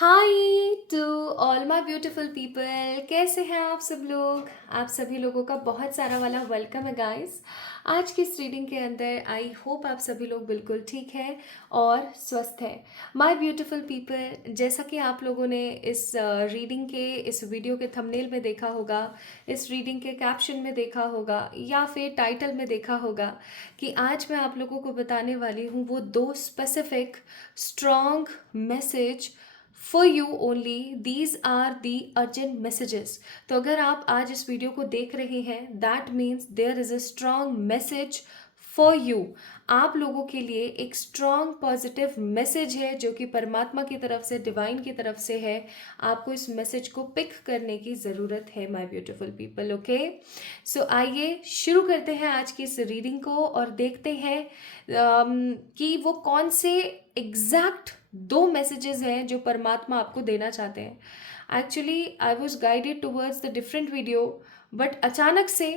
Hi to all my beautiful people. कैसे हैं आप सब लोग? आप सभी लोगों का बहुत सारा वाला वेलकम है गाइस। आज की इस रीडिंग के अंदर आई होप आप सभी लोग बिल्कुल ठीक हैं और स्वस्थ हैं। माय ब्यूटीफुल पीपल, जैसा कि आप लोगों ने इस रीडिंग के इस वीडियो के थंबनेल में देखा होगा, इस रीडिंग के कैप्शन में देखा होगा या फिर टाइटल में देखा होगा कि आज मैं आप लोगों को बताने वाली हूँ वो दो specific strong message for you only. These are the urgent messages. तो अगर आप आज इस वीडियो को देख रहे हैं, that means there is a strong message for you. आप लोगों के लिए एक स्ट्रॉन्ग पॉजिटिव मैसेज है जो कि परमात्मा की तरफ से, डिवाइन की तरफ से है। आपको इस मैसेज को पिक करने की ज़रूरत है माय ब्यूटीफुल पीपल। ओके, सो आइए शुरू करते हैं आज की इस रीडिंग को और देखते हैं कि वो कौन से एग्जैक्ट दो मैसेजेस हैं जो परमात्मा आपको देना चाहते हैं। Actually I was guided towards the different video, but अचानक से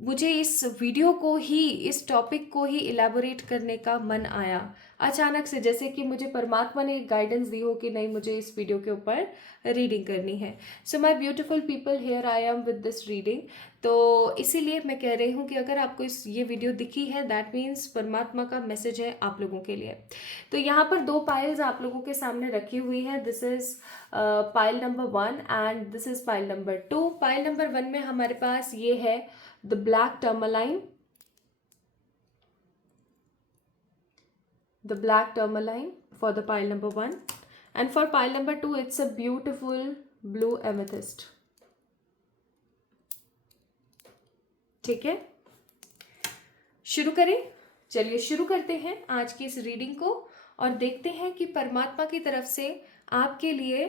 मुझे इस वीडियो को ही, इस टॉपिक को ही इलेबोरेट करने का मन आया अचानक से, जैसे कि मुझे परमात्मा ने गाइडेंस दी हो कि नहीं, मुझे इस वीडियो के ऊपर रीडिंग करनी है। So my beautiful people, here I am with this reading. तो इसीलिए मैं कह रही हूँ कि अगर आपको ये वीडियो दिखी है, दैट मीन्स परमात्मा का मैसेज है आप लोगों के लिए। तो यहाँ पर दो पाइल्स आप लोगों के सामने रखी हुई है। This is pile number 1 and this is pile number 2। Pile number 1 में हमारे पास ये है the black tourmaline, the black tourmaline for the pile number 1, and for pile number 2 it's a beautiful blue amethyst. ठीक है, शुरू करें। चलिए शुरू करते हैं आज की इस रीडिंग को और देखते हैं कि परमात्मा की तरफ से आपके लिए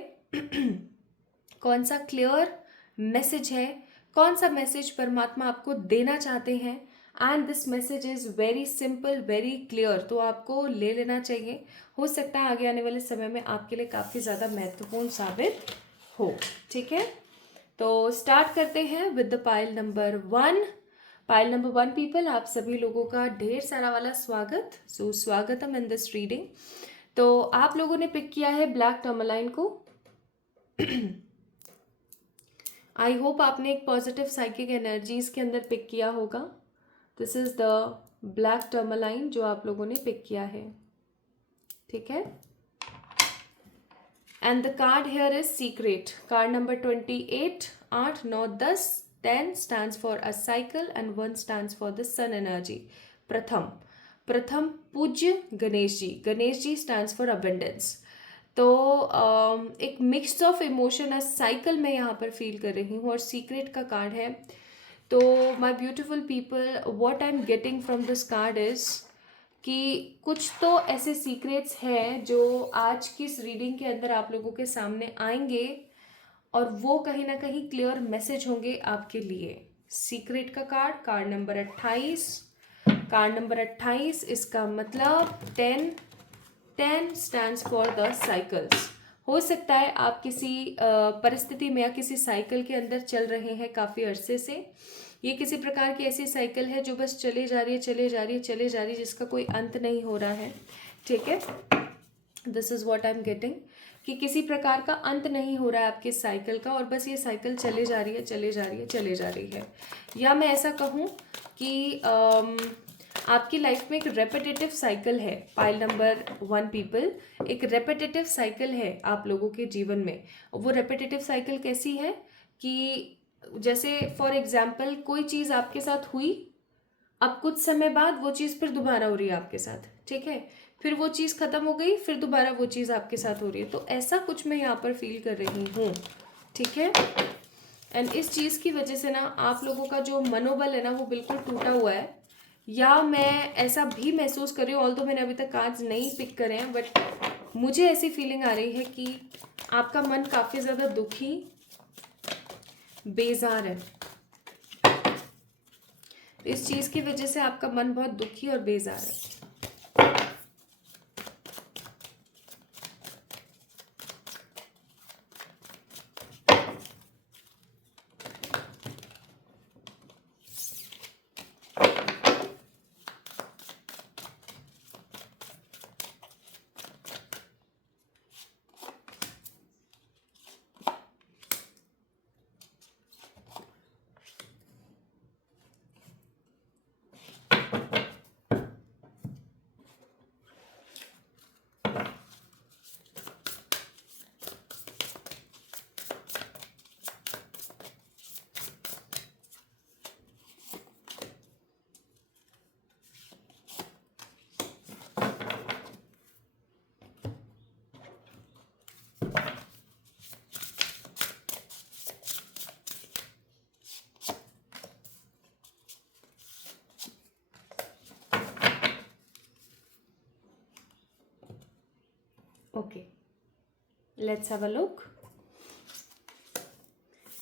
कौन सा क्लियर मैसेज है, कौन सा मैसेज परमात्मा आपको देना चाहते हैं। And this message is very simple, very clear, तो आपको ले लेना चाहिए। हो सकता है आगे आने वाले समय में आपके लिए काफ़ी ज़्यादा महत्वपूर्ण साबित हो। ठीक है, तो स्टार्ट करते हैं with the pile number 1। Pile number 1 people, आप सभी लोगों का ढेर सारा वाला स्वागत। सो स्वागतम इन दिस रीडिंग। तो आप लोगों ने पिक किया है ब्लैक टर्मलाइन को। आई होप आपने एक पॉजिटिव साइकिक एनर्जीज के अंदर पिक किया होगा। This is the black tourmaline जो आप लोगों ने पिक किया है। ठीक है, and the card here is secret, card number 28। 8, 9, 10, 10 stands for a cycle and 1 stands for the sun energy। प्रथम प्रथम पूज्य Ganesh ji, Ganesh ji stands for abundance। तो एक मिक्स ऑफ इमोशन साइकिल मैं यहाँ पर फील कर रही हूँ और सीक्रेट का कार्ड है। तो my beautiful people, what I am getting from this card is कि कुछ तो ऐसे सीक्रेट्स हैं जो आज की इस रीडिंग के अंदर आप लोगों के सामने आएंगे और वो कहीं ना कहीं क्लियर मैसेज होंगे आपके लिए। सीक्रेट का card, card number 28। Card number 28, इसका मतलब 10। 10 स्टैंड्स फॉर द साइकिल्स। हो सकता है आप किसी परिस्थिति में या किसी साइकिल के अंदर चल रहे हैं काफ़ी अरसे से। ये किसी प्रकार की ऐसी साइकिल है जो बस चले जा रही है, चले जा रही है, चले जा रही है, जिसका कोई अंत नहीं हो रहा है। ठीक है, this is what I am getting कि किसी प्रकार का अंत नहीं हो रहा है आपकी साइकिल का और बस ये साइकिल चले जा रही है, चले जा रही है, चले जा रही है। या मैं ऐसा कहूँ कि आपकी लाइफ में एक रेपिटेटिव साइकिल है। पाइल नंबर 1 पीपल, एक रेपिटेटिव साइकिल है आप लोगों के जीवन में। वो रेपिटेटिव साइकिल कैसी है कि जैसे फॉर एग्जाम्पल कोई चीज़ आपके साथ हुई, अब कुछ समय बाद वो चीज़ फिर दोबारा हो रही है आपके साथ। ठीक है, फिर वो चीज़ खत्म हो गई, फिर दोबारा वो चीज़ आपके साथ हो रही है। तो ऐसा कुछ मैं यहाँ पर फील कर रही हूँ। ठीक है, एंड इस चीज़ की वजह से ना आप लोगों का जो मनोबल है ना वो बिल्कुल टूटा हुआ है। या मैं ऐसा भी महसूस कर रही हूँ, ऑल्दो मैंने अभी तक कार्ड्स नहीं पिक करे हैं, बट मुझे ऐसी फीलिंग आ रही है कि आपका मन काफ़ी ज़्यादा दुखी, बेजार है। इस चीज़ की वजह से आपका मन बहुत दुखी और बेजार है। Okay, let's have a look.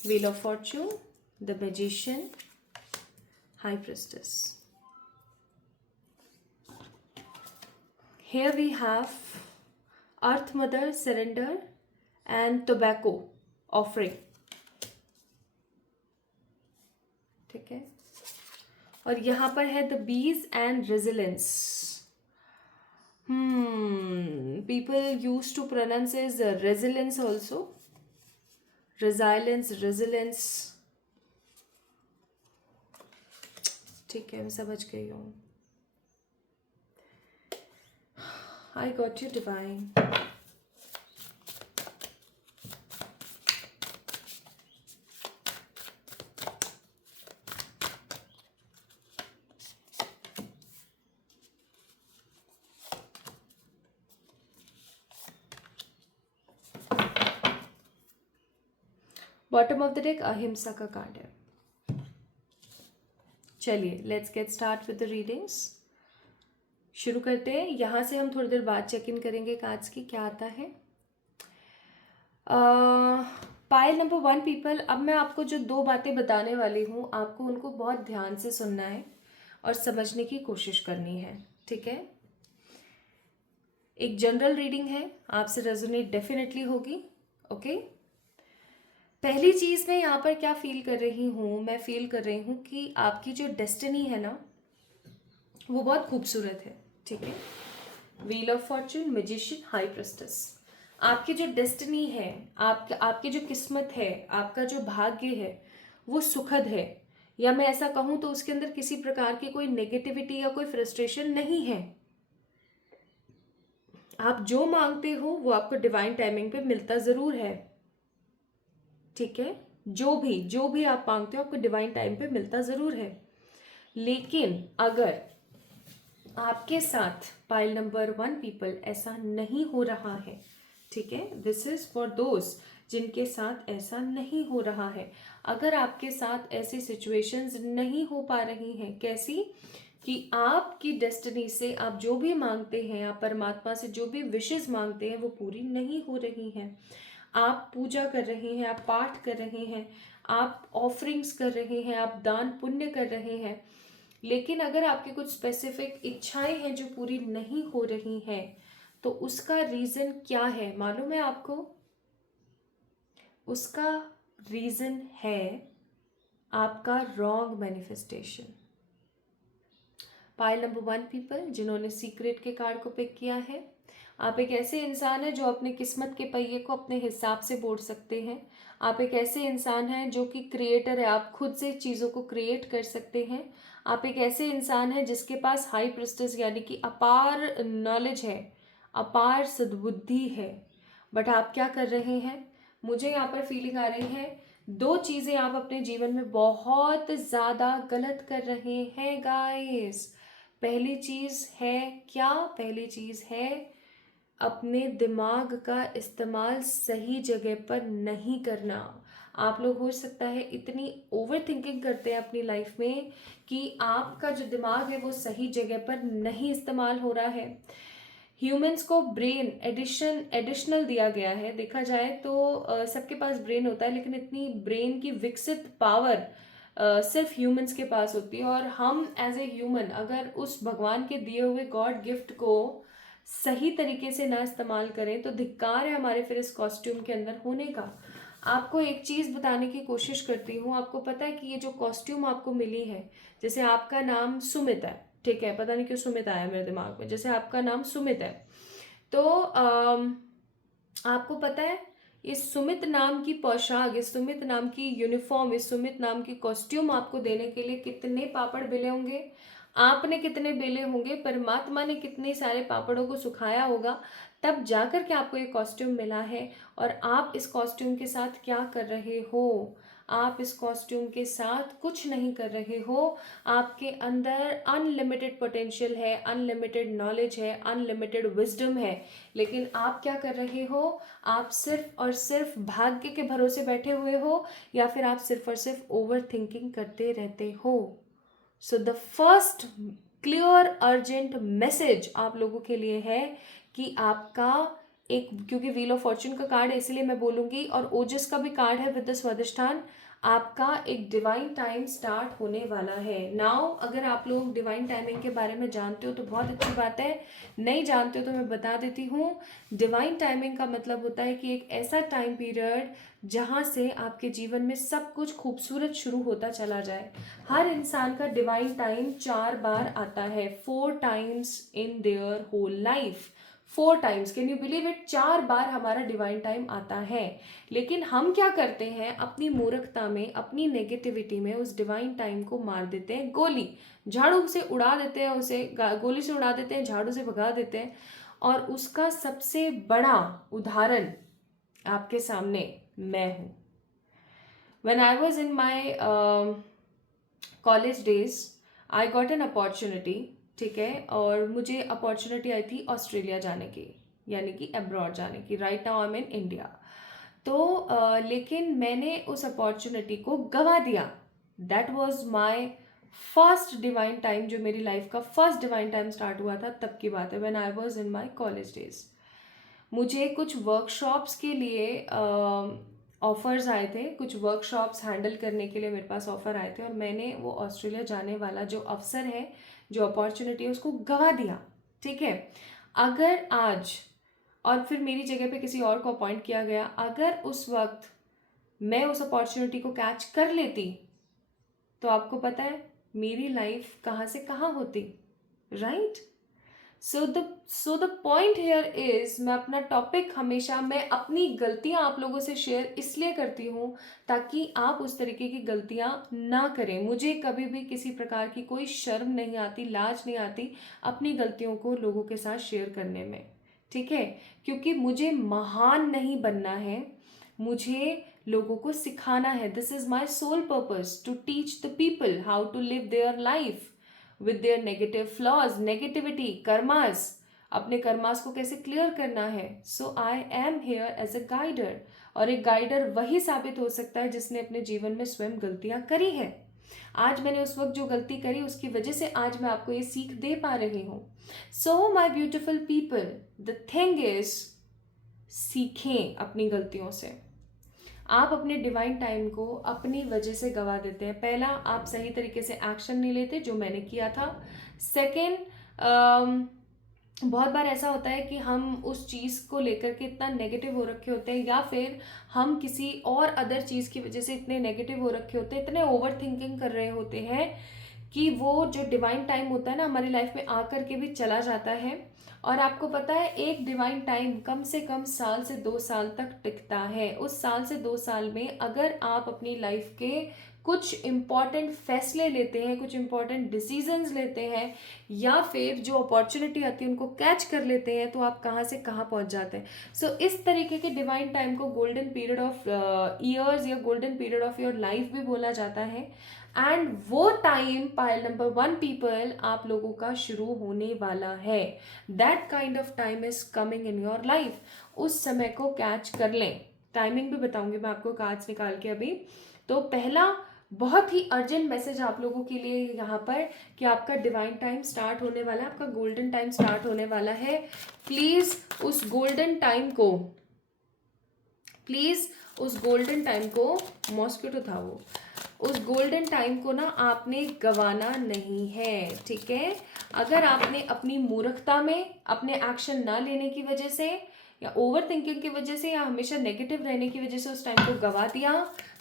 Wheel of Fortune, the Magician, High Priestess. Here we have Earth Mother, Surrender, and Tobacco, Offering. ठीक है, और यहाँ पर है the bees and resilience. People used to pronounce as resilience also. Resilience. ठीक है, मैं समझ गई हूँ. I got you, divine. Bottom of the deck अहिंसा का कार्ड है. चलिए, let's get start with the readings. शुरू करते हैं. यहाँ से हम थोड़ी देर बाद चेक इन करेंगे कार्ड्स की क्या आता है. पाइल नंबर 1 पीपल, अब मैं आपको जो 2 बातें बताने वाली हूँ, आपको उनको बहुत ध्यान से सुनना है और समझने की कोशिश करनी है. ठीक है, एक जनरल रीडिंग है, आपसे रेजोनेट डेफिनेटली होगी. ओके, पहली चीज़ मैं यहाँ पर क्या फील कर रही हूँ, मैं फील कर रही हूँ कि आपकी जो डेस्टिनी है ना, वो बहुत खूबसूरत है. ठीक है, wheel of Fortune, magician, high priestess. आपकी जो डेस्टिनी है, आपकी जो किस्मत है, आपका जो भाग्य है, वो सुखद है. या मैं ऐसा कहूँ तो उसके अंदर किसी प्रकार की कोई नेगेटिविटी या कोई फ्रस्ट्रेशन नहीं है. आप जो मांगते हो वो आपको डिवाइन टाइमिंग पे मिलता ज़रूर है. ठीक है, जो भी आप मांगते हो आपको डिवाइन टाइम पे मिलता ज़रूर है. लेकिन अगर आपके साथ पाइल नंबर 1 पीपल ऐसा नहीं हो रहा है, ठीक है, दिस इज फॉर दोज जिनके साथ ऐसा नहीं हो रहा है. अगर आपके साथ ऐसी सिचुएशंस नहीं हो पा रही हैं, कैसी कि आपकी डेस्टिनी से आप जो भी मांगते हैं, आप परमात्मा से जो भी विशेष मांगते हैं, वो पूरी नहीं हो रही हैं. आप पूजा कर रहे हैं, आप पाठ कर रहे हैं, आप ऑफरिंग्स कर रहे हैं, आप दान पुण्य कर रहे हैं, लेकिन अगर आपकी कुछ स्पेसिफिक इच्छाएं हैं जो पूरी नहीं हो रही हैं, तो उसका रीज़न क्या है मालूम है आपको? उसका रीज़न है आपका wrong manifestation. Pile number 1 people जिन्होंने सीक्रेट के कार्ड को पिक किया है, आप एक ऐसे इंसान हैं जो अपने किस्मत के पहिए को अपने हिसाब से बोल सकते हैं. आप एक ऐसे इंसान हैं जो कि क्रिएटर है, आप खुद से चीज़ों को क्रिएट कर सकते हैं. आप एक ऐसे इंसान हैं जिसके पास हाई प्रिस्टेस यानी कि अपार नॉलेज है, अपार सद्बुद्धि है. बट आप क्या कर रहे हैं, मुझे यहाँ पर फीलिंग आ रही है 2 चीज़ें आप अपने जीवन में बहुत ज़्यादा गलत कर रहे हैं गाइस. पहली चीज़ है क्या? पहली चीज़ है अपने दिमाग का इस्तेमाल सही जगह पर नहीं करना. आप लोग हो सकता है इतनी ओवर थिंकिंग करते हैं अपनी लाइफ में कि आपका जो दिमाग है वो सही जगह पर नहीं इस्तेमाल हो रहा है. ह्यूमंस को ब्रेन एडिशनल दिया गया है. देखा जाए तो सबके पास ब्रेन होता है, लेकिन इतनी ब्रेन की विकसित पावर सिर्फ ह्यूमंस के पास होती है. और हम एज ए ह्यूमन अगर उस भगवान के दिए हुए गॉड गिफ्ट को सही तरीके से ना इस्तेमाल करें तो धिक्कार है हमारे फिर इस कॉस्ट्यूम के अंदर होने का. आपको एक चीज़ बताने की कोशिश करती हूँ. आपको पता है कि ये जो कॉस्ट्यूम आपको मिली है, जैसे आपका नाम सुमित है, ठीक है, पता नहीं क्यों सुमित आया मेरे दिमाग में, जैसे आपका नाम सुमित है, तो आपको पता है इस सुमित नाम की पोशाक, इस सुमित नाम की यूनिफॉर्म, इस सुमित नाम की कॉस्ट्यूम आपको देने के लिए कितने पापड़ बेले होंगे, आपने कितने बेले होंगे, परमात्मा ने कितने सारे पापड़ों को सुखाया होगा, तब जाकर के आपको ये कॉस्ट्यूम मिला है. और आप इस कॉस्ट्यूम के साथ क्या कर रहे हो? आप इस कॉस्ट्यूम के साथ कुछ नहीं कर रहे हो. आपके अंदर अनलिमिटेड पोटेंशियल है, अनलिमिटेड नॉलेज है, अनलिमिटेड विजडम है, लेकिन आप क्या कर रहे हो? आप सिर्फ और सिर्फ भाग्य के भरोसे बैठे हुए हो, या फिर आप सिर्फ और सिर्फ ओवर थिंकिंग करते रहते हो. So the first clear urgent message आप लोगों के लिए है कि आपका एक, क्योंकि व्हील ऑफ फॉर्च्यून का कार्ड है इसलिए मैं बोलूँगी, और ओजस का भी कार्ड है विद द स्वादिष्ठान। आपका एक डिवाइन टाइम स्टार्ट होने वाला है नाउ। अगर आप लोग डिवाइन टाइमिंग के बारे में जानते हो तो बहुत अच्छी बात है, नहीं जानते हो तो मैं बता देती हूँ। डिवाइन टाइमिंग का मतलब होता है कि एक ऐसा टाइम पीरियड जहाँ से आपके जीवन में सब कुछ खूबसूरत शुरू होता चला जाए। हर इंसान का डिवाइन टाइम 4 बार आता है, 4 times in their whole life. 4 times, can you believe it? 4 बार हमारा डिवाइन टाइम आता है। लेकिन हम क्या करते हैं, अपनी मूर्खता में, अपनी नेगेटिविटी में उस डिवाइन टाइम को मार देते हैं गोली, झाड़ू से उड़ा देते हैं उसे, गोली से उड़ा देते हैं, झाड़ू से भगा देते हैं। और उसका सबसे बड़ा उदाहरण आपके सामने मैं हूँ। When I was in my college days I got an opportunity, ठीक है, और मुझे अपॉर्चुनिटी आई थी ऑस्ट्रेलिया जाने की, यानी कि अब्रॉड जाने की। Right now I am in India. तो लेकिन मैंने उस अपॉर्चुनिटी को गंवा दिया। That was my first divine time, जो मेरी लाइफ का फर्स्ट डिवाइन टाइम स्टार्ट हुआ था तब की बात है, when I was in my college days. मुझे कुछ वर्कशॉप्स के लिए ऑफ़र्स आए थे, कुछ वर्कशॉप्स हैंडल करने के लिए मेरे पास ऑफ़र आए थे, और मैंने वो ऑस्ट्रेलिया जाने वाला जो अवसर है, जो अपॉर्चुनिटी है, उसको गंवा दिया। ठीक है, अगर आज, और फिर मेरी जगह पे किसी और को अपॉइंट किया गया, अगर उस वक्त मैं उस अपॉर्चुनिटी को कैच कर लेती तो आपको पता है मेरी लाइफ कहाँ से कहाँ होती, right? So the point here is, मैं अपना टॉपिक हमेशा, मैं अपनी गलतियां आप लोगों से शेयर इसलिए करती हूँ ताकि आप उस तरीके की गलतियां ना करें। मुझे कभी भी किसी प्रकार की कोई शर्म नहीं आती, लाज नहीं आती अपनी गलतियों को लोगों के साथ शेयर करने में, ठीक है? क्योंकि मुझे महान नहीं बनना है, मुझे लोगों को सिखाना है। This is my soul purpose, to teach the people how to live their life with their negative flaws, negativity, karmas, अपने कर्मास को कैसे क्लियर करना है। So I am here as a guider, और एक गाइडर वही साबित हो सकता है जिसने अपने जीवन में स्वयं गलतियां करी है। आज मैंने उस वक्त जो गलती करी उसकी वजह से आज मैं आपको ये सीख दे पा रही हूँ। So my beautiful people, the thing is, सीखें अपनी गलतियों से। आप अपने डिवाइन टाइम को अपनी वजह से गवा देते हैं। पहला, आप सही तरीके से एक्शन नहीं लेते, जो मैंने किया था। सेकेंड, बहुत बार ऐसा होता है कि हम उस चीज़ को लेकर के इतना नेगेटिव हो रखे होते हैं, या फिर हम किसी और अदर चीज़ की वजह से इतने नेगेटिव हो रखे होते हैं, इतने ओवर थिंकिंग कर रहे होते हैं कि वो जो डिवाइन टाइम होता है ना, हमारी लाइफ में आकर के भी चला जाता है। और आपको पता है एक डिवाइन टाइम कम से कम साल से 2 साल तक टिकता है। उस साल से 2 साल में अगर आप अपनी लाइफ के कुछ इम्पॉर्टेंट फैसले लेते हैं, कुछ इम्पॉर्टेंट डिसीजंस लेते हैं, या फिर जो अपॉर्चुनिटी आती है उनको कैच कर लेते हैं, तो आप कहाँ से कहाँ पहुँच जाते हैं। सो इस तरीके के डिवाइन टाइम को गोल्डन पीरियड ऑफ ईयर्स या golden period of your life भी बोला जाता है। एंड वो टाइम, पाइल नंबर 1 पीपल, आप लोगों का शुरू होने वाला है। That kind of time is coming in your life. उस समय को कैच कर लें। टाइमिंग भी बताऊंगी मैं आपको कार्ड्स निकाल के अभी। तो पहला बहुत ही अर्जेंट मैसेज आप लोगों के लिए यहाँ पर, कि आपका डिवाइन टाइम स्टार्ट होने वाला है, आपका गोल्डन टाइम स्टार्ट होने वाला है। प्लीज उस गोल्डन टाइम को, प्लीज उस गोल्डन टाइम को, मॉस्किटो था वो, उस गोल्डन टाइम को ना आपने गंवाना नहीं है, ठीक है? अगर आपने अपनी मूर्खता में, अपने एक्शन ना लेने की वजह से, या ओवर थिंकिंग की वजह से, या हमेशा नेगेटिव रहने की वजह से उस टाइम को गंवा दिया,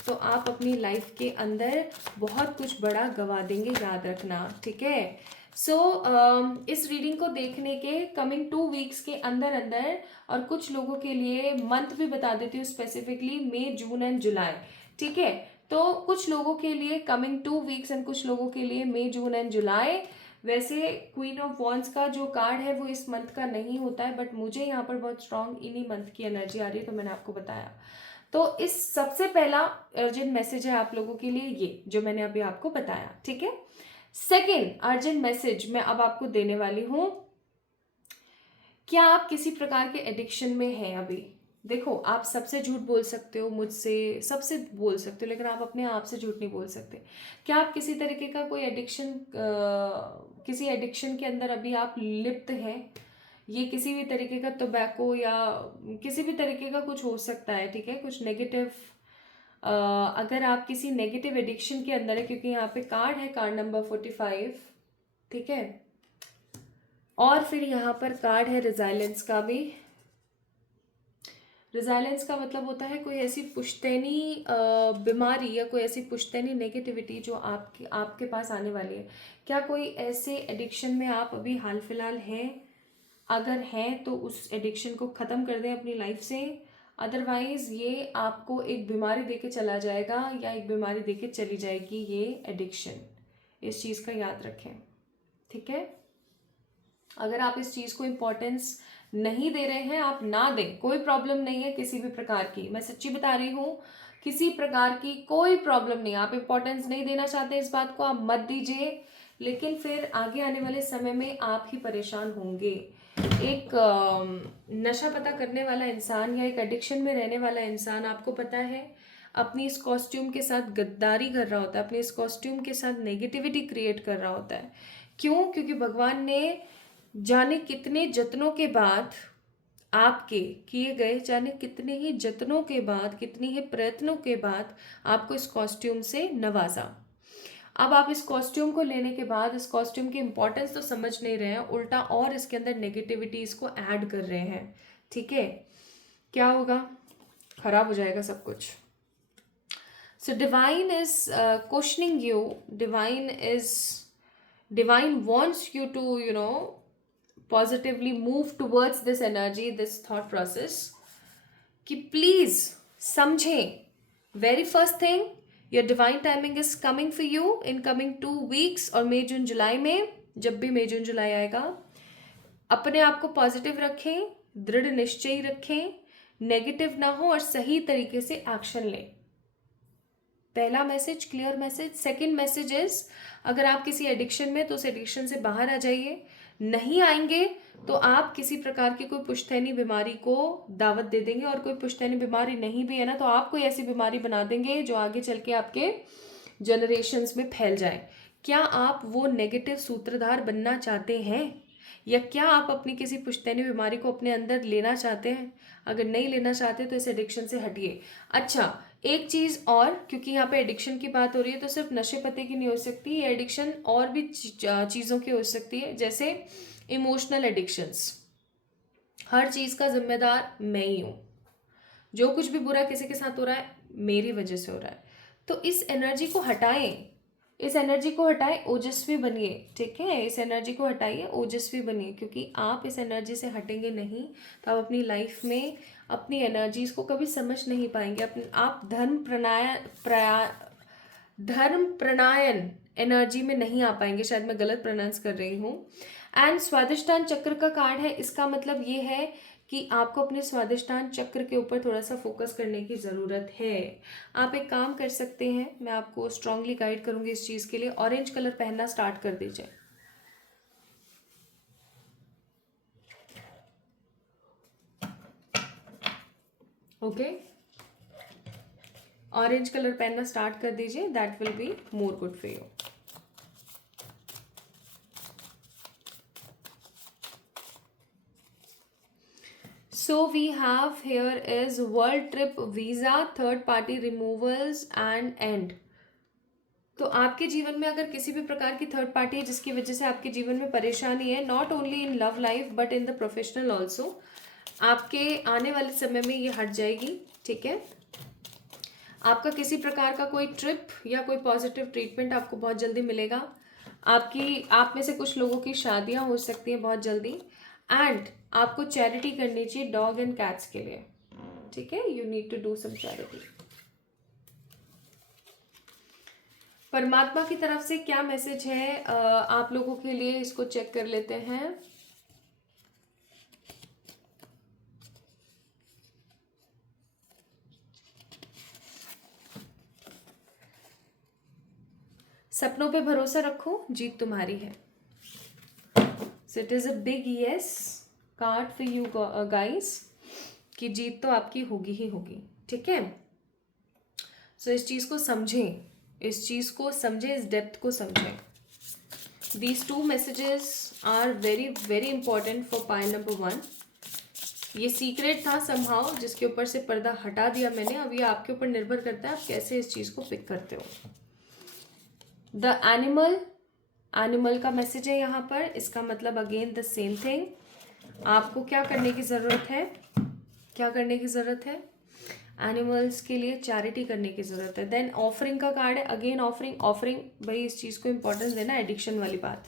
तो आप अपनी लाइफ के अंदर बहुत कुछ बड़ा गंवा देंगे, याद रखना, ठीक है? सो इस रीडिंग को देखने के कमिंग 2 वीक्स के अंदर अंदर, और कुछ लोगों के लिए मंथ भी बता देती हूँ स्पेसिफिकली, मई, जून एंड जुलाई, ठीक है? तो कुछ लोगों के लिए कमिंग 2 वीक्स एंड कुछ लोगों के लिए मई, जून एंड जुलाई। वैसे क्वीन ऑफ वॉन्ड्स का जो कार्ड है वो इस मंथ का नहीं होता है, बट मुझे यहाँ पर बहुत स्ट्रांग इन्हीं मंथ की एनर्जी आ रही है, तो मैंने आपको बताया। तो इस सबसे पहला अर्जेंट मैसेज है आप लोगों के लिए, ये जो मैंने अभी आपको बताया, ठीक है? सेकेंड अर्जेंट मैसेज मैं अब आपको देने वाली हूँ, क्या आप किसी प्रकार के एडिक्शन में हैं अभी? देखो, आप सबसे झूठ बोल सकते हो, मुझसे, सबसे बोल सकते हो, लेकिन आप अपने आप से झूठ नहीं बोल सकते। क्या आप किसी तरीके का कोई एडिक्शन, किसी एडिक्शन के अंदर अभी आप लिप्त हैं, ये किसी भी तरीके का टोबैको या किसी भी तरीके का कुछ हो सकता है, ठीक है, कुछ नेगेटिव। अगर आप किसी नेगेटिव एडिक्शन के अंदर है, क्योंकि यहाँ पे कार्ड है, कार्ड नंबर 45, ठीक है, और फिर यहाँ पर कार्ड है रिजाइलेंस का भी। रिजाइलेंस का मतलब होता है कोई ऐसी पुश्तैनी बीमारी या कोई ऐसी पुश्तैनी नेगेटिविटी जो आपके पास आने वाली है। क्या कोई ऐसे एडिक्शन में आप अभी हाल फिलहाल हैं? अगर हैं तो उस एडिक्शन को ख़त्म कर दें अपनी लाइफ से, अदरवाइज़ ये आपको एक बीमारी देके चला जाएगा या एक बीमारी देके चली जाएगी ये एडिक्शन। इस चीज़ का याद रखें, ठीक है। अगर आप इस चीज़ को इम्पोर्टेंस नहीं दे रहे हैं, आप ना दें, कोई प्रॉब्लम नहीं है किसी भी प्रकार की, मैं सच्ची बता रही हूँ, किसी प्रकार की कोई प्रॉब्लम नहीं। आप इम्पोर्टेंस नहीं देना चाहते इस बात को, आप मत दीजिए, लेकिन फिर आगे आने वाले समय में आप ही परेशान होंगे। एक नशा पता करने वाला इंसान या एक एडिक्शन में रहने वाला इंसान, आपको पता है, अपनी इस कॉस्ट्यूम के साथ गद्दारी कर रहा होता है, अपने इस कॉस्ट्यूम के साथ नेगेटिविटी क्रिएट कर रहा होता है। क्यों? क्योंकि भगवान ने जाने कितने जतनों के बाद, आपके किए गए जाने कितने ही जतनों के बाद, कितनी ही प्रयत्नों के बाद आपको इस कॉस्ट्यूम से नवाजा। अब आप इस कॉस्ट्यूम को लेने के बाद इस कॉस्ट्यूम की इंपॉर्टेंस तो समझ नहीं रहे हैं, उल्टा और इसके अंदर नेगेटिविटीज को ऐड कर रहे हैं, ठीक है। क्या होगा? खराब हो जाएगा सब कुछ। So divine is questioning you, divine wants you to, positively move towards this energy, this thought process, कि प्लीज समझें, very first thing, your divine timing is coming for you in coming 2 weeks और मई जून जुलाई में, जब भी मई जून जुलाई आएगा, अपने आप को पॉजिटिव रखें, दृढ़ निश्चय रखें, नेगेटिव ना हो और सही तरीके से एक्शन लें। पहला message, clear message. Second message is, अगर आप किसी एडिक्शन में तो उस एडिक्शन से बाहर आ जाइए। नहीं आएंगे तो आप किसी प्रकार की कोई पुश्तैनी बीमारी को दावत दे देंगे, और कोई पुश्तैनी बीमारी नहीं भी है ना, तो आप कोई ऐसी बीमारी बना देंगे जो आगे चल के आपके जनरेशन्स में फैल जाए। क्या आप वो नेगेटिव सूत्रधार बनना चाहते हैं, या क्या आप अपनी किसी पुश्तैनी बीमारी को अपने अंदर लेना चाहते हैं? अगर नहीं लेना चाहते तो इस एडिक्शन से हटिए। अच्छा, एक चीज़ और, क्योंकि यहाँ पे एडिक्शन की बात हो रही है, तो सिर्फ नशे पते की नहीं हो सकती ये एडिक्शन, और भी चीज़ों की हो सकती है, जैसे इमोशनल एडिक्शंस। हर चीज़ का जिम्मेदार मैं ही हूँ, जो कुछ भी बुरा किसी के साथ हो रहा है मेरी वजह से हो रहा है। तो इस एनर्जी को हटाएं, इस एनर्जी को हटाएं, ओजस्वी बनिए, ठीक है। इस एनर्जी को हटाइए, ओजस्वी बनिए, क्योंकि आप इस एनर्जी से हटेंगे नहीं तो आप अपनी लाइफ में अपनी एनर्जीज को कभी समझ नहीं पाएंगे। आप धर्म प्रणायन एनर्जी में नहीं आ पाएंगे, शायद मैं गलत प्रोनाउंस कर रही हूँ। एंड स्वादिष्टान चक्र का कार्ड है, इसका मतलब ये है कि आपको अपने स्वादिष्टान चक्र के ऊपर थोड़ा सा फोकस करने की ज़रूरत है। आप एक काम कर सकते हैं, मैं आपको स्ट्रांगली गाइड करूंगी इस चीज़ के लिए। ऑरेंज कलर पहनना स्टार्ट कर दीजिए, ओके। ऑरेंज कलर पहनना स्टार्ट कर दीजिए, that will be more good for you. So we have here is world trip visa, third party removals and end. तो आपके जीवन में अगर किसी भी प्रकार की थर्ड पार्टी है जिसकी वजह से आपके जीवन में परेशानी है, not only in love life but in the professional also, आपके आने वाले समय में ये हट जाएगी, ठीक है। आपका किसी प्रकार का कोई ट्रिप या कोई पॉजिटिव ट्रीटमेंट आपको बहुत जल्दी मिलेगा। आप में से कुछ लोगों की शादियां हो सकती हैं बहुत जल्दी। एंड आपको चैरिटी करनी चाहिए डॉग एंड कैट्स के लिए, ठीक है। You need to do some charity. परमात्मा की तरफ से क्या मैसेज है आप लोगों के लिए, इसको चेक कर लेते हैं। सपनों पे भरोसा रखो, जीत तुम्हारी है। So it is a big yes card for you guys, कि जीत तो आपकी होगी ही होगी, ठीक है। सो इस चीज़ को समझें, इस चीज़ को समझें, इस डेप्थ को समझें। These two messages are very very important for pile number 1. ये सीक्रेट था समहाउ, जिसके ऊपर से पर्दा हटा दिया मैंने. अब ये आपके ऊपर निर्भर करता है आप कैसे इस चीज़ को पिक करते हो. द एनिमल का मैसेज है यहाँ पर. इसका मतलब अगेन द सेम थिंग. आपको क्या करने की ज़रूरत है, क्या करने की ज़रूरत है? एनिमल्स के लिए चैरिटी करने की ज़रूरत है. देन ऑफरिंग का कार्ड है. अगेन ऑफरिंग भाई इस चीज़ को इंपॉर्टेंस देना, एडिक्शन वाली बात.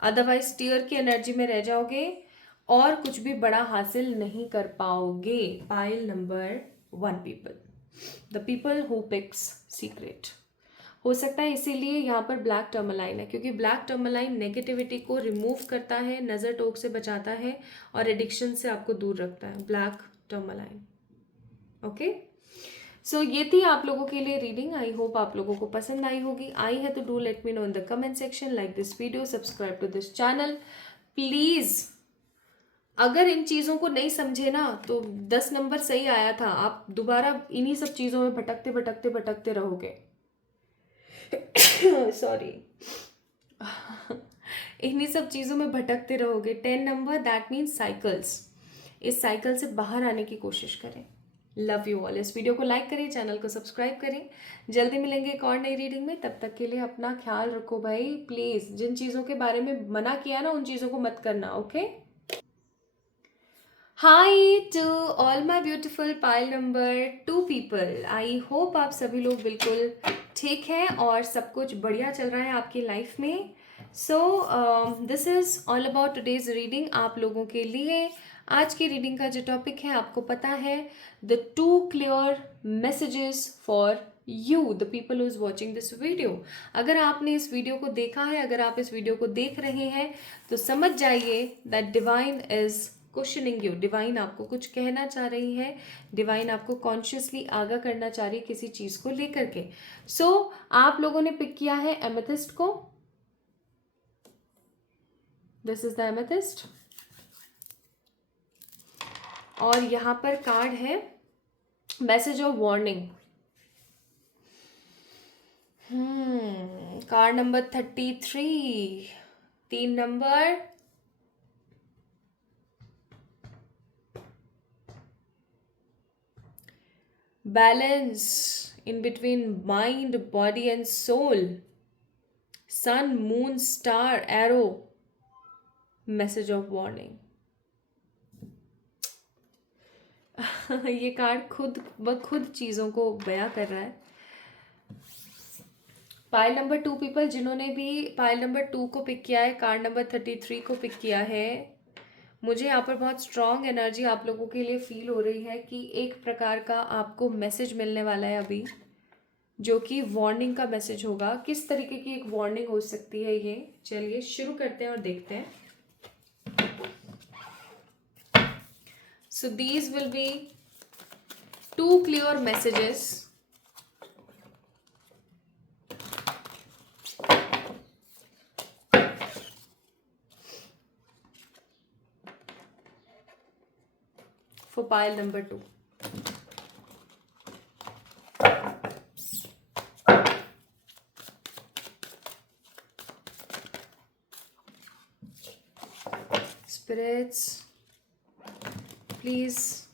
अदरवाइज टीयर की एनर्जी में रह जाओगे और कुछ भी बड़ा हासिल नहीं कर पाओगे. Pile number 1 people, the people who picks secret. हो सकता है इसीलिए यहाँ पर ब्लैक टर्मलाइन है, क्योंकि ब्लैक टर्मलाइन नेगेटिविटी को रिमूव करता है, नज़र टोक से बचाता है और एडिक्शन से आपको दूर रखता है. Black tourmaline. ओके, सो ये थी आप लोगों के लिए रीडिंग. आई होप आप लोगों को पसंद आई होगी. आई है तो do let me know in the comment section. Like this video, subscribe to this channel please. अगर इन चीज़ों को नहीं समझे ना तो 10 नंबर सही आया था, आप दोबारा इन्हीं सब चीज़ों में भटकते भटकते भटकते रहोगे. सॉरी. इन्हीं सब चीज़ों में भटकते रहोगे. 10 नंबर दैट मीन्स साइकिल्स. इस साइकिल से बाहर आने की कोशिश करें. Love you all. इस वीडियो को लाइक करें, चैनल को सब्सक्राइब करें. जल्दी मिलेंगे एक और नई रीडिंग में. तब तक के लिए अपना ख्याल रखो भाई प्लीज़. जिन चीज़ों के बारे में मना किया ना उन चीज़ों को मत करना. Okay. Hi to all my beautiful pile number 2 people. I hope आप सभी लोग बिल्कुल ठीक हैं और सब कुछ बढ़िया चल रहा है आपकी लाइफ में. So this is all about today's reading. आप लोगों के लिए आज की रीडिंग का जो टॉपिक है आपको पता है, the 2 clear messages for you the people who is watching this video. अगर आपने इस वीडियो को देखा है, अगर आप इस वीडियो को देख रहे हैं तो समझ जाइए that divine is questioning you. Divine आपको कुछ कहना चाह रही है. डिवाइन आपको कॉन्शियसली आगाह करना चाह रही है किसी चीज़ को लेकर के. सो आप लोगों ने पिक किया है एमेथिस्ट को. This is the amethyst. और यहाँ पर कार्ड है message of warning. Card number 33, 3 number. Balance in between mind, body and soul. Sun, moon, star, arrow. Message of warning. ये कार्ड खुद चीज़ों को बयां कर रहा है. पाइल नंबर 2 पीपल जिन्होंने भी पाइल नंबर 2 को पिक किया है, कार्ड नंबर 33 को पिक किया है, मुझे यहाँ पर बहुत स्ट्रॉन्ग एनर्जी आप लोगों के लिए फील हो रही है कि एक प्रकार का आपको मैसेज मिलने वाला है अभी, जो कि वार्निंग का मैसेज होगा. किस तरीके की एक वार्निंग हो सकती है ये, चलिए शुरू करते हैं और देखते हैं. So these will be 2 clear messages for pile number 2. Spirits, please,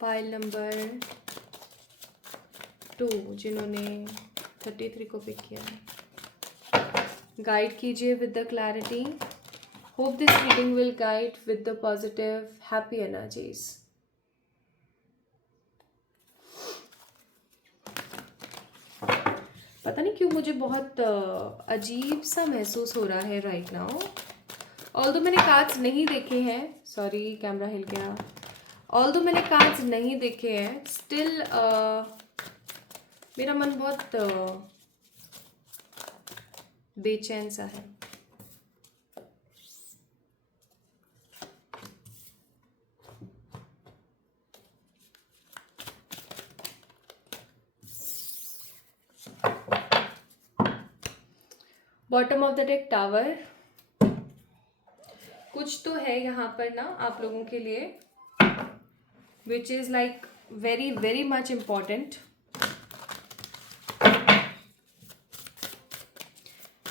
pile number 2 जिन्होंने 33 को पिक किया है, गाइड कीजिए with the clarity. Hope this reading will guide with the positive, happy energies. पता नहीं क्यों मुझे बहुत अजीब सा महसूस हो रहा है राइट नाउ. ऑल्दो मैंने कार्ड्स नहीं देखे हैं, सॉरी कैमरा हिल गया. ऑल्दो मैंने कार्ड्स नहीं देखे हैं, स्टिल मेरा मन बहुत बेचैन सा है. Bottom of the deck tower. कुछ तो है यहाँ पर ना आप लोगों के लिए which is like very very much important.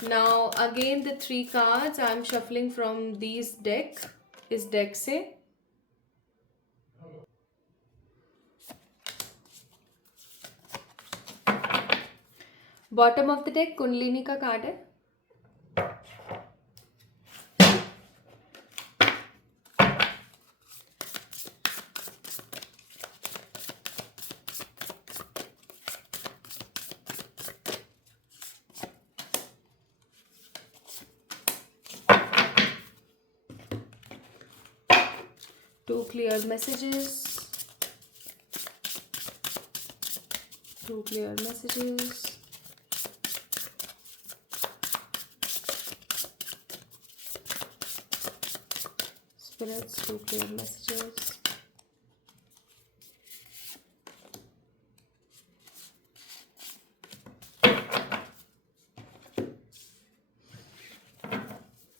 Now again the 3 cards I am shuffling from these deck, इस deck से. Bottom of the deck kundalini का कार्ड है. Two clear messages. Two clear messages. Spirits, two clear messages.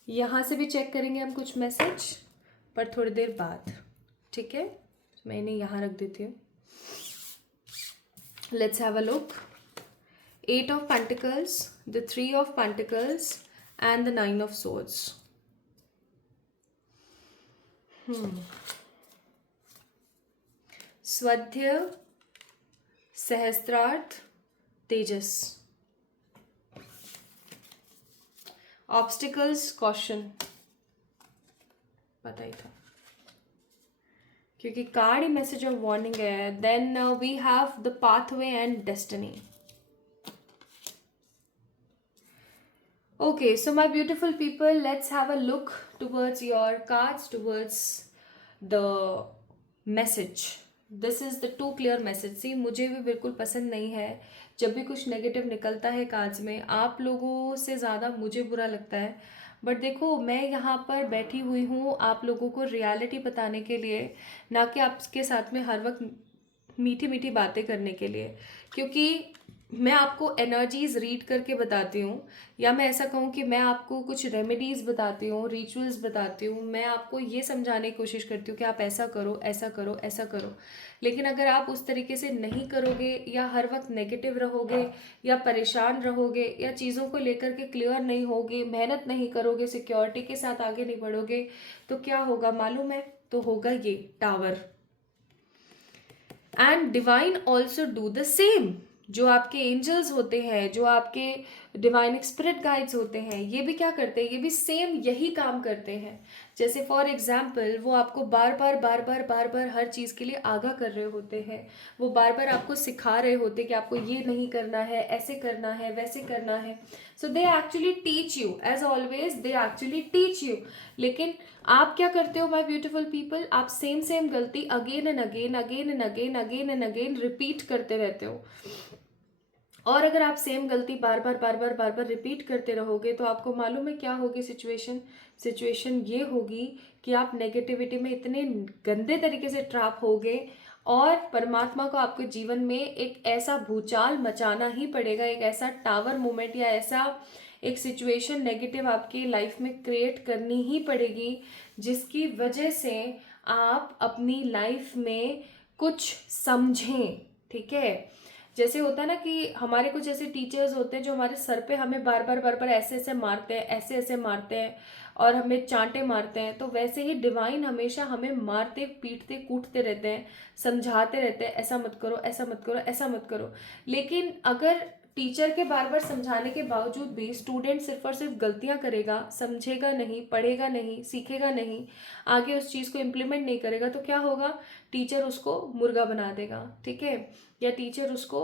यहाँ से भी check करेंगे हम कुछ मैसेज, पर थोड़ी देर बाद. ठीक है, मैं इन्हें यहाँ रख देती हूँ. Let's have a look. 8 of Pentacles, the 3 of Pentacles and the 9 of Swords. स्वध्य, सहस्त्रार्थ, तेजस. Obstacles, caution. पता ही था, क्योंकि कार्ड ही मैसेज ऑफ वार्निंग है. Then we have the pathway and destiny. Okay, so my beautiful people, let's have a look towards your cards, towards the message. This is the 2 clear message. See, मुझे भी बिल्कुल पसंद नहीं है जब भी कुछ नेगेटिव निकलता है कार्ड्स में. आप लोगों से ज़्यादा मुझे बुरा लगता है. बट देखो, मैं यहाँ पर बैठी हुई हूँ आप लोगों को रियलिटी बताने के लिए, ना कि आपके साथ में हर वक्त मीठी मीठी बातें करने के लिए. क्योंकि मैं आपको एनर्जीज रीड करके बताती हूँ, या मैं ऐसा कहूँ कि मैं आपको कुछ रेमेडीज़ बताती हूँ, रिचुअल्स बताती हूँ. मैं आपको ये समझाने की कोशिश करती हूँ कि आप ऐसा करो, ऐसा करो, ऐसा करो. लेकिन अगर आप उस तरीके से नहीं करोगे, या हर वक्त नेगेटिव रहोगे, या परेशान रहोगे, या चीज़ों को लेकर के क्लियर नहीं होगे, मेहनत नहीं करोगे, सिक्योरिटी के साथ आगे नहीं बढ़ोगे, तो क्या होगा मालूम है? तो होगा ये tower. And divine also do the same. जो आपके एंजल्स होते हैं, जो आपके डिवाइन स्पिरिट गाइड्स होते हैं, ये भी क्या करते हैं? ये भी सेम यही काम करते हैं. जैसे फॉर एग्जाम्पल, वो आपको बार बार बार बार बार बार हर चीज़ के लिए आगाह कर रहे होते हैं. वो बार बार आपको सिखा रहे होते हैं कि आपको ये नहीं करना है, ऐसे करना है, वैसे करना है. So they actually teach you, as always they actually teach you. लेकिन आप क्या करते हो माय ब्यूटीफुल पीपल? आप सेम सेम गलती again and again, again and again, again and again repeat करते रहते हो. और अगर आप सेम गलती बार बार बार बार बार बार रिपीट करते रहोगे, तो आपको मालूम है क्या होगी सिचुएशन ये होगी कि आप नेगेटिविटी में इतने गंदे तरीके से ट्रैप होगे, और परमात्मा को आपके जीवन में एक ऐसा भूचाल मचाना ही पड़ेगा, एक ऐसा टावर मोमेंट या ऐसा एक सिचुएशन नेगेटिव आपकी लाइफ में क्रिएट करनी ही पड़ेगी, जिसकी वजह से आप अपनी लाइफ में कुछ समझें. ठीक है, जैसे होता है ना कि हमारे कुछ ऐसे टीचर्स होते हैं जो हमारे सर पे हमें बार बार बार बार ऐसे ऐसे मारते हैं, ऐसे ऐसे मारते हैं, और हमें चांटे मारते हैं. तो वैसे ही डिवाइन हमेशा हमें मारते, पीटते, कूटते रहते हैं, समझाते रहते हैं, ऐसा मत करो, ऐसा मत करो, ऐसा मत करो. लेकिन अगर टीचर के बार बार समझाने के बावजूद भी स्टूडेंट सिर्फ और सिर्फ गलतियां करेगा, समझेगा नहीं, पढ़ेगा नहीं, सीखेगा नहीं, आगे उस चीज़ को इम्प्लीमेंट नहीं करेगा, तो क्या होगा? टीचर उसको मुर्गा बना देगा. ठीक है, या टीचर उसको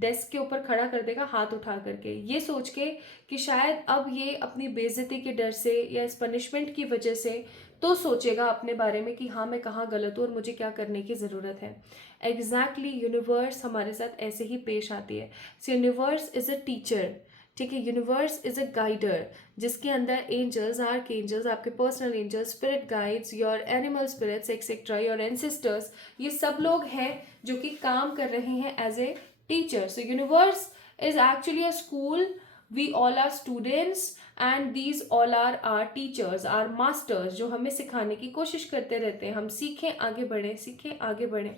डेस्क के ऊपर खड़ा कर देगा हाथ उठा करके, ये सोच के कि शायद अब ये अपनी बेइज्जती के डर से या इस पनिशमेंट की वजह से तो सोचेगा अपने बारे में कि हाँ, मैं कहाँ गलत हूँ और मुझे क्या करने की ज़रूरत है. एग्जैक्टली यूनिवर्स हमारे साथ ऐसे ही पेश आती है. So universe is a teacher. ठीक है, यूनिवर्स इज़ अ गाइडर, जिसके अंदर एंजल्स, आर्क एंजल्स, आपके personal angels, spirit guides, your animal spirits etcetera, your ancestors, ये सब लोग हैं जो कि काम कर रहे हैं as a teacher. So universe is actually a school. We all are students and these all are are teachers, are masters, जो हमें सिखाने की कोशिश करते रहते हैं. हम सीखें, आगे बढ़ें, सीखें, आगे बढ़ें.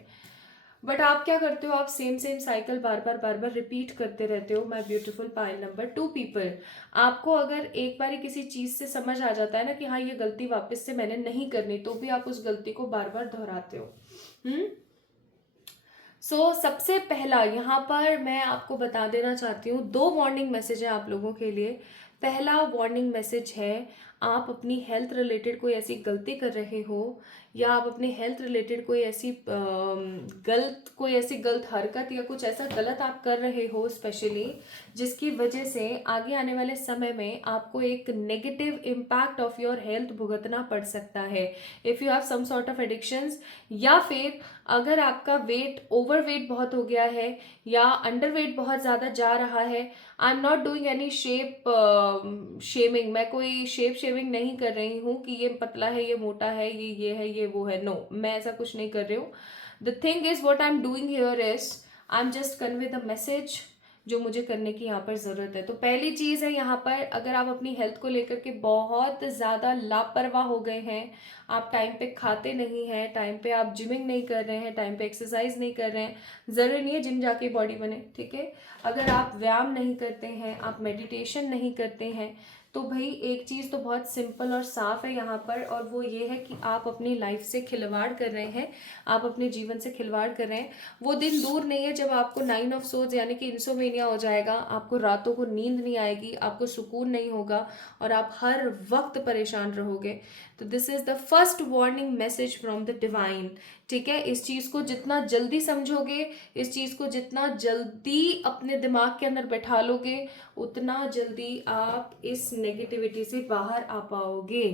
बट आप क्या करते हो, आप सेम सेम साइकिल बार बार रिपीट करते रहते हो। My beautiful pile number 2 people, आपको अगर एक बार किसी चीज से समझ आ जाता है ना कि हाँ ये गलती वापस से मैंने नहीं करनी, तो भी आप उस गलती को बार बार दोहराते हो। सबसे पहला यहाँ पर मैं आपको बता देना चाहती हूँ, 2 वार्निंग मैसेज है आप लोगों के लिए। पहला वार्निंग मैसेज है, आप अपनी हेल्थ रिलेटेड कोई ऐसी गलती कर रहे हो, या आप अपनी हेल्थ रिलेटेड कोई ऐसी गलत हरकत या कुछ ऐसा गलत आप कर रहे हो स्पेशली, जिसकी वजह से आगे आने वाले समय में आपको एक negative impact of your health भुगतना पड़ सकता है। If you have some sort of addictions, या फिर अगर आपका ओवरवेट बहुत हो गया है, या अंडरवेट बहुत ज़्यादा जा रहा है। I am not doing any shaming, मैं कोई शेप शेविंग नहीं कर रही हूँ कि ये पतला है, ये मोटा है, ये है, ये वो है। नो, मैं ऐसा कुछ नहीं कर रही हूँ। The thing is what I am doing here is I am just convey the message जो मुझे करने की यहाँ पर ज़रूरत है। तो पहली चीज़ है यहाँ पर, अगर आप अपनी हेल्थ को लेकर के बहुत ज़्यादा लापरवाह हो गए हैं, आप टाइम पे खाते नहीं हैं, टाइम पे आप जिमिंग नहीं कर रहे हैं, टाइम पे एक्सरसाइज नहीं कर रहे हैं, ज़रूरी नहीं है जिम जाके बॉडी बने, ठीक है। अगर आप व्यायाम नहीं करते हैं, आप मेडिटेशन नहीं करते हैं, तो भाई एक चीज़ तो बहुत सिंपल और साफ है यहाँ पर, और वो ये है कि आप अपनी लाइफ से खिलवाड़ कर रहे हैं, आप अपने जीवन से खिलवाड़ कर रहे हैं। वो दिन दूर नहीं है जब आपको 9 ऑफ सोर्स यानी कि इंसोमेनिया हो जाएगा, आपको रातों को नींद नहीं आएगी, आपको सुकून नहीं होगा, और आप हर वक्त परेशान रहोगे। तो this is the first warning message from the divine, ठीक है। इस चीज़ को जितना जल्दी समझोगे, इस चीज़ को जितना जल्दी अपने दिमाग के अंदर बैठा लोगे, उतना जल्दी आप इस नेगेटिविटी से बाहर आ पाओगे।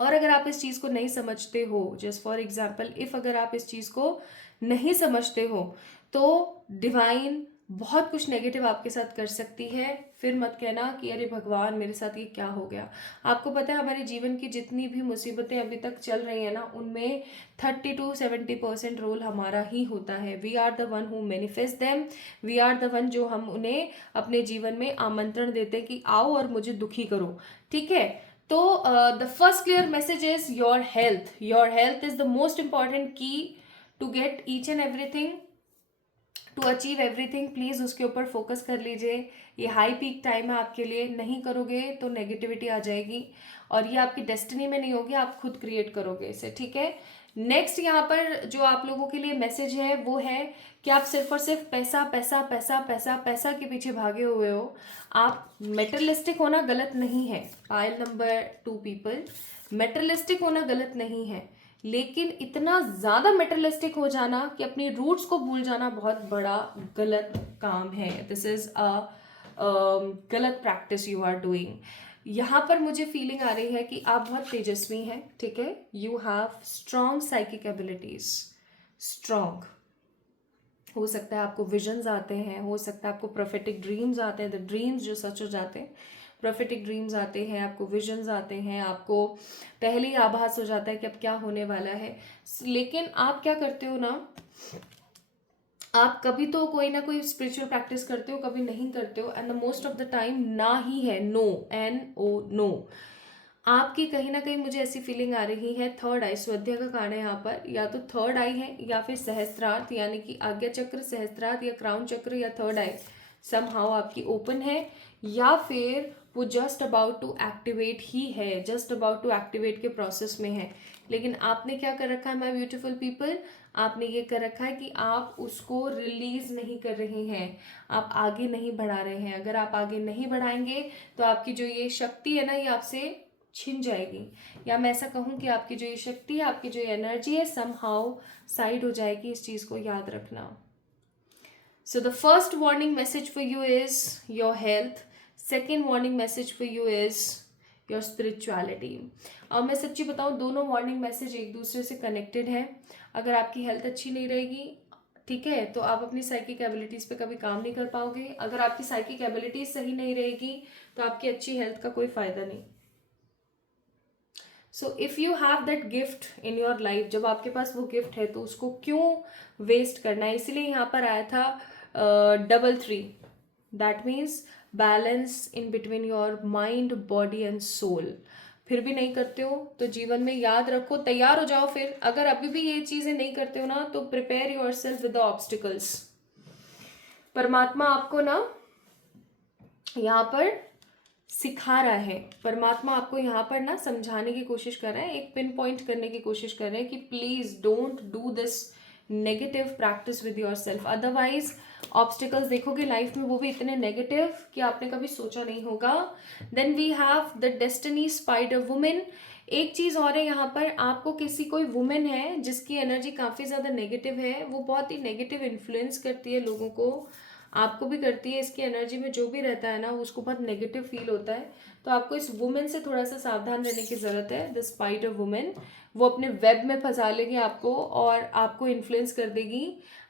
और अगर आप इस चीज़ को नहीं समझते हो, जस्ट फॉर एग्जाम्पल, इफ़ अगर आप इस चीज़ को नहीं समझते हो, तो डिवाइन बहुत कुछ नेगेटिव आपके साथ कर सकती है। फिर मत कहना कि अरे भगवान मेरे साथ ये क्या हो गया। आपको पता है हमारे जीवन की जितनी भी मुसीबतें अभी तक चल रही हैं ना, उनमें 30 to 70% रोल हमारा ही होता है। We are the one who manifest them, we are the one जो हम उन्हें अपने जीवन में आमंत्रण देते हैं कि आओ और मुझे दुखी करो, ठीक है। तो the first clear message is your health. Your health is the most important key to get each and everything, to achieve everything. Please उसके ऊपर फोकस कर लीजिए। ये हाई पीक टाइम है आपके लिए, नहीं करोगे तो नेगेटिविटी आ जाएगी, और ये आपकी डेस्टिनी में नहीं होगी, आप खुद क्रिएट करोगे इसे, ठीक है। नेक्स्ट यहाँ पर जो आप लोगों के लिए मैसेज है वो है कि आप सिर्फ और सिर्फ पैसा पैसा पैसा पैसा पैसा के पीछे भागे हुए हो। आप मेटेरियलिस्टिक होना गलत नहीं है, पाइल नंबर 2 पीपल, मेटेरियलिस्टिक होना गलत नहीं है, लेकिन इतना ज़्यादा मेटेरियलिस्टिक हो जाना कि अपनी रूट्स को भूल जाना बहुत बड़ा गलत काम है। दिस इज़ अ गलत प्रैक्टिस यू आर डूइंग। यहाँ पर मुझे फीलिंग आ रही है कि आप बहुत तेजस्वी हैं, ठीक है। You have strong psychic abilities, strong. हो सकता है आपको विजन्स आते हैं, हो सकता है आपको प्रोफेटिक ड्रीम्स आते हैं, द ड्रीम्स जो सच हो जाते हैं, प्रोफेटिक ड्रीम्स आते हैं, आपको विजन्स आते हैं, आपको पहले ही आभास हो जाता है कि अब क्या होने वाला है। लेकिन आप क्या करते हो ना, आप कभी तो कोई ना कोई स्पिरिचुअल प्रैक्टिस करते हो, कभी नहीं करते हो, and the most of the time ना ही है, नो, NO, नो। आपकी कहीं ना कहीं मुझे ऐसी फीलिंग आ रही है, थर्ड आई स्वाध्याय का कारण है यहाँ पर, या तो थर्ड आई है या फिर सहस्त्रार्थ यानी कि आज्ञा चक्र, सहस्त्रार्थ या क्राउन चक्र या थर्ड आई समहाउ आपकी ओपन है, या फिर वो जस्ट अबाउट टू एक्टिवेट ही है, जस्ट अबाउट टू एक्टिवेट के प्रोसेस में है। लेकिन आपने क्या कर रखा है माय ब्यूटीफुल पीपल, आपने ये कर रखा है कि आप उसको रिलीज नहीं कर रहे हैं, आप आगे नहीं बढ़ा रहे हैं। अगर आप आगे नहीं बढ़ाएंगे तो आपकी जो ये शक्ति है ना, ये आपसे छिन जाएगी, या मैं ऐसा कहूँ कि आपकी जो ये शक्ति है, आपकी जो ये एनर्जी है, समहाउ साइड हो जाएगी। इस चीज़ को याद रखना। So the first warning message for you is your health, second warning message for you is your spirituality. और मैं सच्ची बताऊँ, दोनों वार्निंग मैसेज एक दूसरे से कनेक्टेड है। अगर आपकी हेल्थ अच्छी नहीं रहेगी, ठीक है, तो आप अपनी साइकिक एबिलिटीज़ पे कभी काम नहीं कर पाओगे। अगर आपकी साइकिक एबिलिटीज सही नहीं रहेगी तो आपकी अच्छी हेल्थ का कोई फायदा नहीं। So if you have that gift in your life, जब आपके पास वो गिफ्ट है तो उसको क्यों वेस्ट करना है। इसीलिए यहाँ पर आया था 333, that means balance in between your mind, body and soul. फिर भी नहीं करते हो तो जीवन में याद रखो, तैयार हो जाओ फिर। अगर अभी भी ये चीज़ें नहीं करते हो ना तो prepare your self with the obstacles. परमात्मा आपको ना यहाँ पर सिखा रहा है, परमात्मा आपको यहाँ पर ना समझाने की कोशिश कर रहा है, एक पिन पॉइंट करने की कोशिश कर रहे हैं कि please don't do this negative practice with your self. Otherwise obstacles देखोगे लाइफ में वो भी इतने नेगेटिव कि आपने कभी सोचा नहीं होगा। Then we have the destiny spider women. एक चीज़ और है यहाँ पर, आपको किसी कोई वुमेन है जिसकी एनर्जी काफ़ी ज़्यादा नेगेटिव है, वो बहुत ही नेगेटिव इन्फ्लुएंस करती है लोगों को, आपको भी करती है। इसकी एनर्जी में जो भी रहता है ना उसको बहुत नेगेटिव फील होता है, तो आपको इस वुमेन से थोड़ा सा सावधान रहने की ज़रूरत है। द स्पाइडर वुमेन, वो अपने वेब में फंसा लेगी आपको और आपको इन्फ्लुएंस कर देगी।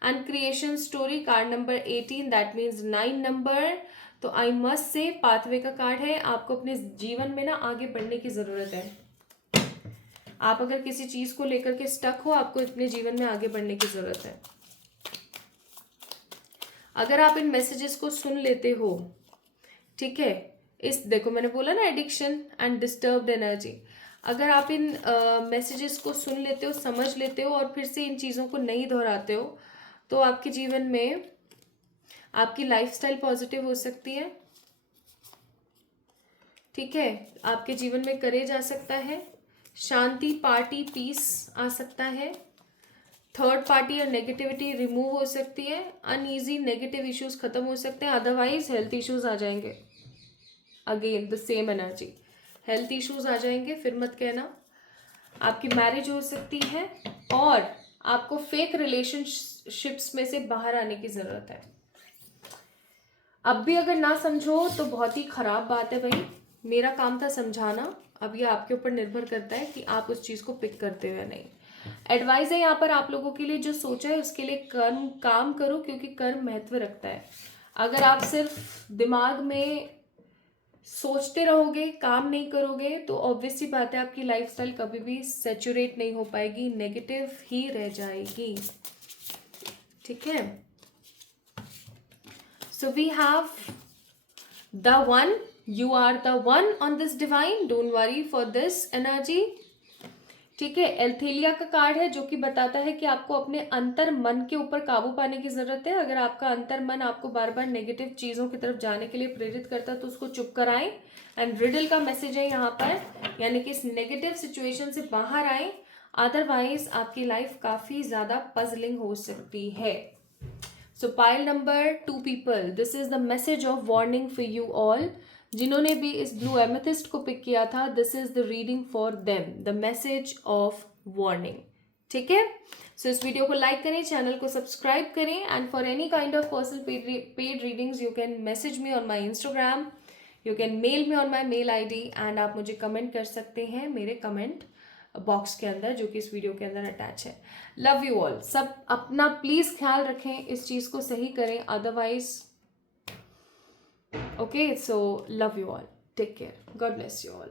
And creation story card number 18, that means 9 number. तो आई मस्ट से पाथवे का कार्ड है, आपको अपने जीवन में ना आगे बढ़ने की ज़रूरत है। आप अगर किसी चीज़ को लेकर के स्टक हो, आपको अपने जीवन में आगे बढ़ने की ज़रूरत है। अगर आप इन मैसेजेस को सुन लेते हो, ठीक है, इस देखो मैंने बोला ना एडिक्शन एंड डिस्टर्ब्ड एनर्जी, अगर आप इन मैसेजेस को सुन लेते हो, समझ लेते हो और फिर से इन चीज़ों को नहीं दोहराते हो, तो आपके जीवन में आपकी लाइफस्टाइल पॉजिटिव हो सकती है। ठीक है, आपके जीवन में करेज आ सकता है, शांति, पार्टी, पीस आ सकता है, थर्ड पार्टी और नेगेटिविटी रिमूव हो सकती है, अनईजी नेगेटिव इश्यूज खत्म हो सकते हैं। अदरवाइज हेल्थ इश्यूज आ जाएंगे, again the same energy, health issues आ जाएंगे, फिर मत कहना। आपकी मैरिज हो सकती है और आपको फेक रिलेशनशिप्स में से बाहर आने की ज़रूरत है। अब भी अगर ना समझो तो बहुत ही ख़राब बात है भाई, मेरा काम था समझाना, अब ये आपके ऊपर निर्भर करता है कि आप उस चीज़ को पिक करते हो या नहीं। एडवाइस है यहाँ पर आप लोगों के लिए, जो सोचा है उसके लिए काम करो, क्योंकि कर्म महत्व रखता है। अगर आप सिर्फ दिमाग में सोचते रहोगे, काम नहीं करोगे, तो ऑब्वियस सी बात है आपकी लाइफस्टाइल कभी भी सेचुरेट नहीं हो पाएगी, नेगेटिव ही रह जाएगी। ठीक है, so we have the one, you are the one on this divine, don't worry for this energy. ठीक है, एल्थेलिया का कार्ड है जो कि बताता है कि आपको अपने अंतर मन के ऊपर काबू पाने की जरूरत है। अगर आपका अंतर मन आपको बार बार नेगेटिव चीजों की तरफ जाने के लिए प्रेरित करता है तो उसको चुप कराएं। एंड रिडल का मैसेज है यहाँ पर, यानी कि इस नेगेटिव सिचुएशन से बाहर आए, अदरवाइज आपकी लाइफ काफी ज्यादा पजलिंग हो सकती है। सो pile number 2 people, this is the message of warning for you all. जिन्होंने भी इस ब्लू एमेथिस्ट को पिक किया था, this is the reading for them, the message of warning. ठीक है, सो इस वीडियो को लाइक करें, चैनल को सब्सक्राइब करें, and for any kind of personal paid readings you can message me on my Instagram, you can mail me on my mail ID, and आप मुझे comment कर सकते हैं मेरे कमेंट बॉक्स के अंदर जो कि इस वीडियो के अंदर अटैच है। Love you all. सब अपना प्लीज ख्याल रखें, इस चीज को सही करें, otherwise okay, so love you all, take care, god bless you all।